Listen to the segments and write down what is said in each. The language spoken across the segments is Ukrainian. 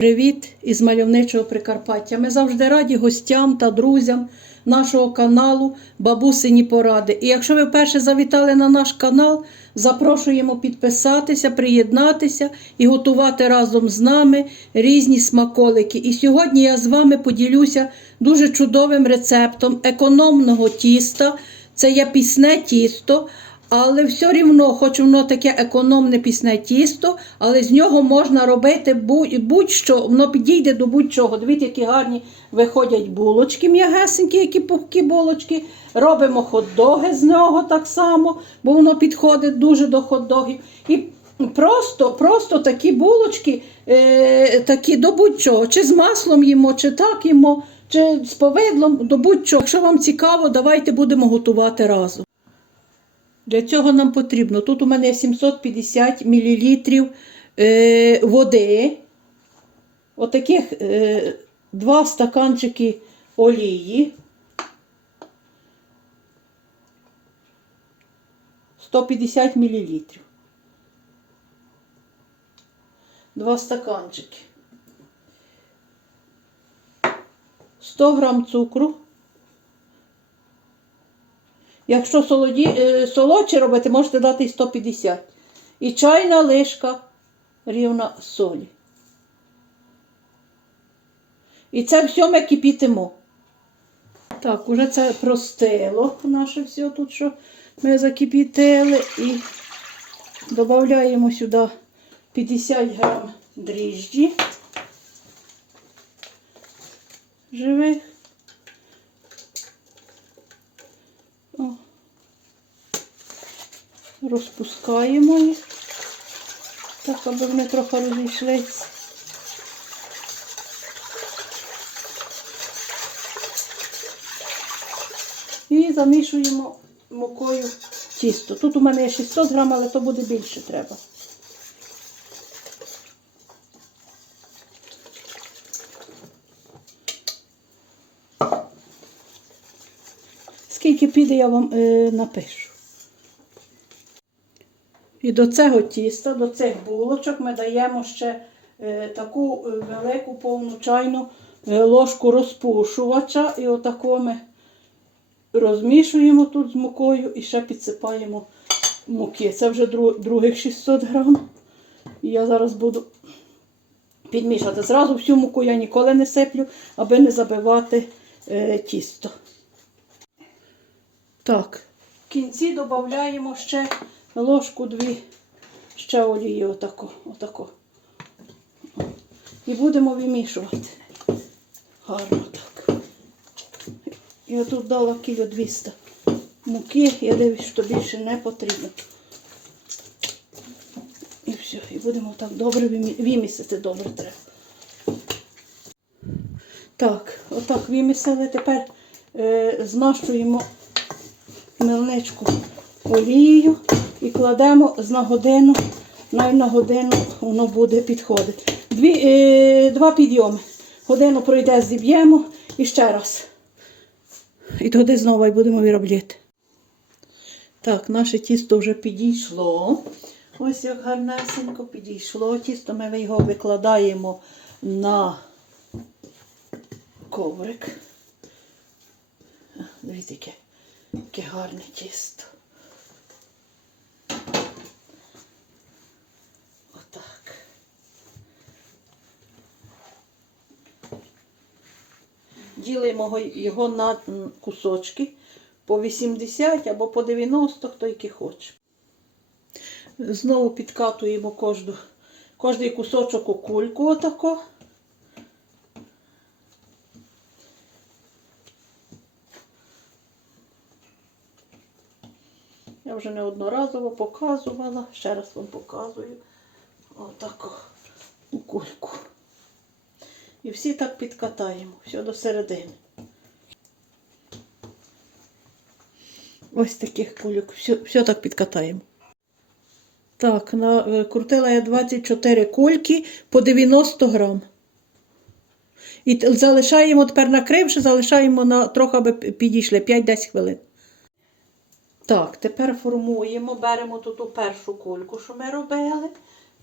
Привіт із мальовничого Прикарпаття. Ми завжди раді гостям та друзям нашого каналу Бабусині Поради. І якщо ви вперше завітали на наш канал, запрошуємо підписатися, приєднатися і готувати разом з нами різні смаколики. І сьогодні я з вами поділюся дуже чудовим рецептом економного тіста. Це є пісне тісто. Але все рівно, хоч воно таке економне пісне тісто, але з нього можна робити будь- будь-що, воно підійде до будь-чого. Дивіться, які гарні виходять булочки м'ягесенькі, які пухкі булочки. Робимо хот-доги з нього так само, бо воно підходить дуже до хот-догів. І просто, просто такі булочки, е, такі до будь-чого. Чи з маслом їмо, чи так їмо, чи з повидлом, до будь-чого. Якщо вам цікаво, давайте будемо готувати разом. Для цього нам потрібно. Тут у мене 750 мл е, води. Отаких е, два стаканчики олії. 150 мл. Два стаканчики. 100 грам цукру. Якщо солоді, е, солодче робити, можете дати і 150. І чайна лишка рівна солі. І це все ми кипітимо. Так, уже це простило наше все тут, що ми закипітили. І додаємо сюди 50 грам дріжджі живих. Розпускаємо їх, так, аби вони трохи розійшлися. І замішуємо мукою тісто. Тут у мене є 600 грам, але то буде більше треба. Скільки піде, я вам е, напишу. І до цього тіста, до цих булочок ми даємо ще е, таку е, велику повну чайну е, ложку розпушувача. І отако ми розмішуємо тут з мукою і ще підсипаємо муки. Це вже дру- других 600 грам. І я зараз буду підмішати. Зразу всю муку я ніколи не сиплю, аби не забивати тісто. Так, в кінці додаємо ще ложку дві ще олії отако, отако. І будемо вимішувати. Гарно так. Я тут дала кіло 200 муки, я дивлюсь, що більше не потрібно. І все, і будемо так добре вимісити, добре треба. Так, отак вимісили. Тепер е, змащуємо мельничку олією і кладемо з на годину, навіть на годину воно буде підходити. Дві, е, два підйоми. Годину пройде, зіб'ємо і ще раз. І тоді знову й будемо виробляти. Так, наше тісто вже підійшло. Ось як гарнесенько підійшло. Тісто ми його викладаємо на коврик. Дивіться, яке, яке гарне тісто. Ділимо його на кусочки по 80 або по 90, хто який хоче. Знову підкатуємо кожну, кожний кусочок у кульку отако. Я вже неодноразово показувала, ще раз вам показую. Отако у кульку. І всі так підкатаємо, все до середини. Ось таких кульок, все, все так підкатаємо. Так, накрутила я 24 кульки по 90 грам. І залишаємо тепер накривши, залишаємо на трохи, аби підійшли 5-10 хвилин. Так, тепер формуємо, беремо тут ту першу кульку, що ми робили.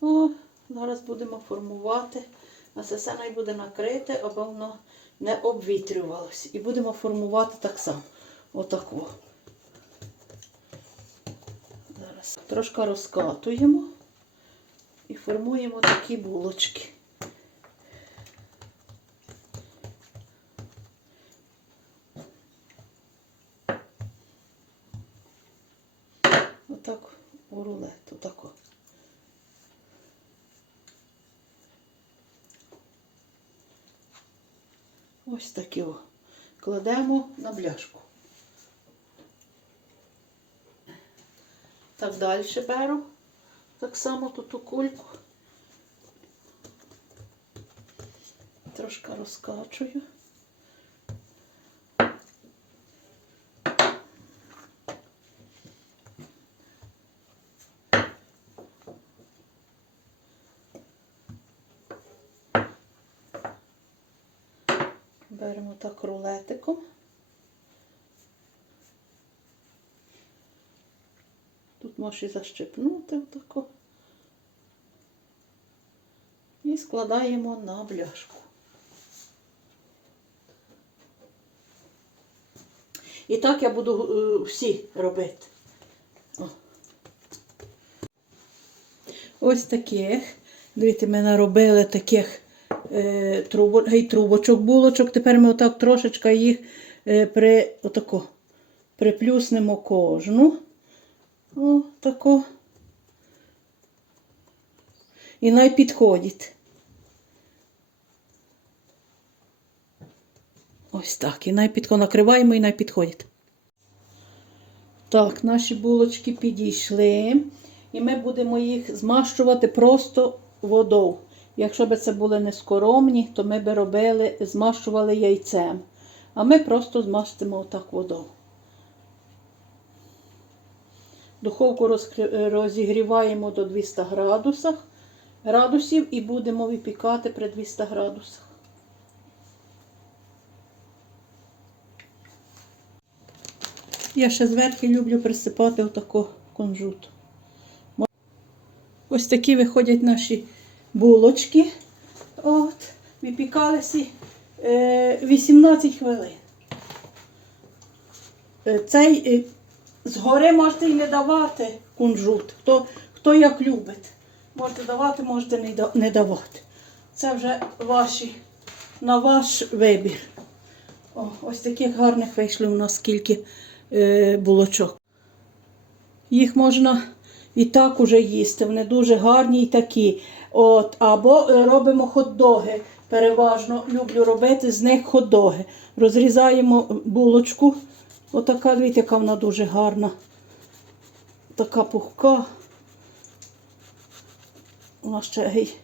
О, зараз будемо формувати А це все буде накрите, аби воно не обвітрювалося. І будемо формувати так само. Отаку. Зараз трошки розкатуємо і формуємо такі булочки. Отак у рулет, отако. Ось такі о. Кладемо на бляшку. Так далі беру. Так само тут ту кульку. Трошки розкачую. Беремо так рулетиком. Тут можеш і защипнути отако. І складаємо на бляшку. І так я буду е, всі робити. О. Ось таких. Дивіться, ми наробили таких гей, трубочок, булочок. Тепер ми отак трошечки їх е, при, отако, приплюснемо кожну. О, тако. І най підходить. Ось так. І най підходить. Накриваємо і най підходить. Так, наші булочки підійшли. І ми будемо їх змащувати просто водою. Якщо б це були не скоромні, то ми б робили, змащували яйцем. А ми просто змастимо отак водою. Духовку розігріваємо до 200 градусах, градусів і будемо випікати при 200 градусах. Я ще зверху люблю присипати отако кунжут. Ось такі виходять наші булочки. От, випікалися е, 18 хвилин. Е, Цей е, згори можете і не давати кунжут. Хто, хто як любить. Можете давати, можете не давати. Це вже ваші, на ваш вибір. О, ось таких гарних вийшли у нас скільки е, булочок. Їх можна і так уже їсти. Вони дуже гарні і такі. От, або е, робимо хот-доги. Переважно люблю робити з них хот-доги. Розрізаємо булочку. Отака, дивіться, яка вона дуже гарна. Така пухка. Вона ще гей,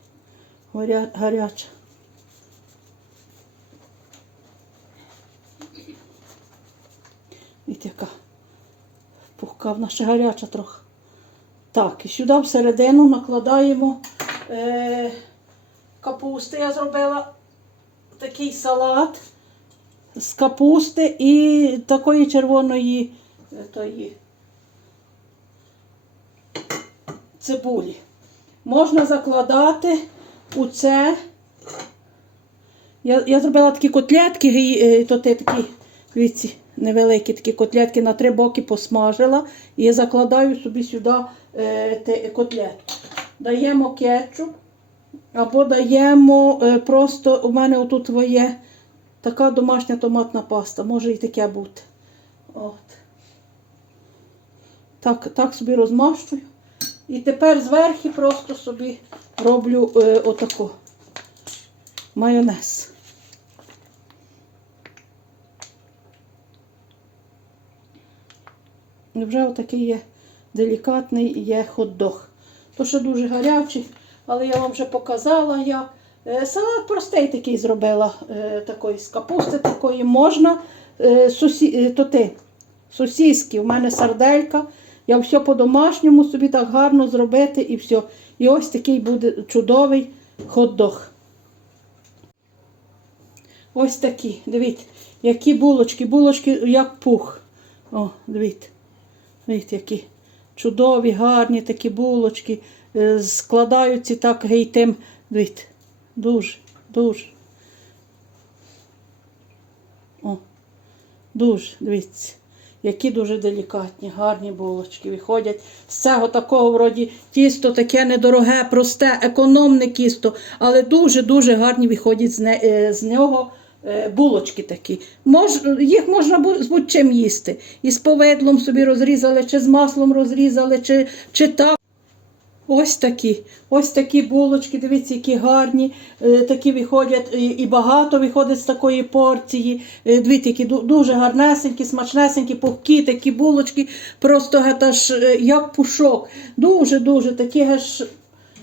гаряча. Дивіться, яка пухка, вона ще гаряча трохи. Так, і сюди всередину накладаємо е, капусти. Я зробила такий салат з капусти і такої червоної е, тої, цибулі. Можна закладати у це. Я, я зробила такі котлетки, е, то те такі, дивіться, невеликі такі котлетки на три боки посмажила. І закладаю собі сюди е, котлетку. Даємо кетчуп, або даємо е, просто, у мене отут є така домашня томатна паста, може і таке бути. От. Так, так собі розмащую. І тепер зверху просто собі роблю е, отако майонез. І вже отакий є делікатний є хот-дог. То ще дуже гарячий, але я вам вже показала. Я е, салат простий такий зробила, е, такої з капусти такої можна. Е, сусі, то ти, сосиски, у мене сарделька. Я все по-домашньому собі так гарно зробити і все. І ось такий буде чудовий хот-дог. Ось такі, дивіться, які булочки, булочки як пух. О, дивіться. Дивіться, які чудові, гарні такі булочки. Е, Складаються так гейтим. Дивіться, дуже. Дуже. О, дуже, дивіться, які дуже делікатні, гарні булочки виходять. З цього такого вроді тісто таке недороге, просте, економне тісто, але дуже-дуже гарні виходять з, е, нього булочки такі. Мож, їх можна з будь-чим їсти. І з повидлом собі розрізали, чи з маслом розрізали, чи, чи так. Ось такі, ось такі булочки, дивіться, які гарні, е, такі виходять, і, багато виходить з такої порції. Е, Дивіться, які дуже гарнесенькі, смачнесенькі, пухкі такі булочки, просто гета ж, е, як пушок. Дуже-дуже такі геш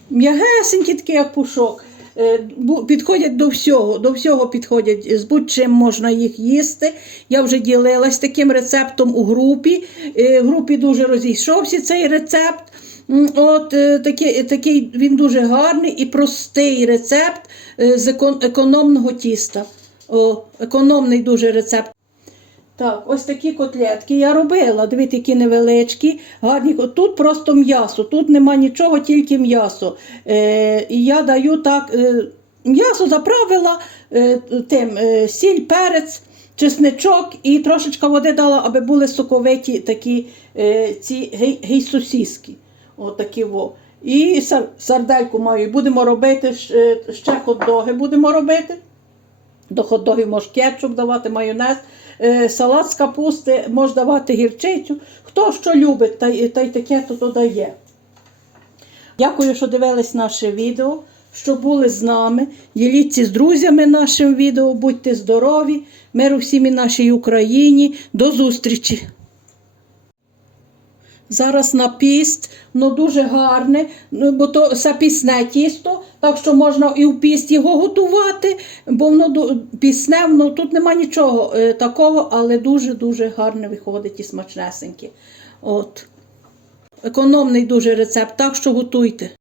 м'ягесенькі, такі, як пушок. Е, Підходять до всього, до всього підходять, з будь-чим можна їх їсти. Я вже ділилась таким рецептом у групі. Е, В групі дуже розійшовся цей рецепт. От е, такий, такий він дуже гарний і простий рецепт з економного тіста. О, економний дуже рецепт. Так, ось такі котлетки я робила. Дивіться, які невеличкі, гарні. Тут просто м'ясо, тут нема нічого, тільки м'ясо. Е, і я даю так, е, м'ясо заправила е, тим е, сіль, перець, чесничок і трошечка води дала, аби були соковиті такі е, ці гей, гейсосіски. Отакі во. І сар, сардельку маю. Будемо робити ще, ще хот-доги будемо робити. До хот-догів можеш кетчуп давати, майонез, е, салат з капусти, можеш давати гірчицю. Хто що любить, та, й- та й таке то, то дає. Дякую, що дивились наше відео, що були з нами. Діліться з друзями нашим відео, будьте здорові, миру всім і нашій Україні. До зустрічі! Зараз на піст, ну дуже гарне, ну, бо то сапісне тісто, так що можна і в піст його готувати, бо воно пісне, ну, тут нема нічого е, такого, але дуже-дуже гарне виходить і смачнесеньке. От. Економний дуже рецепт, так що готуйте.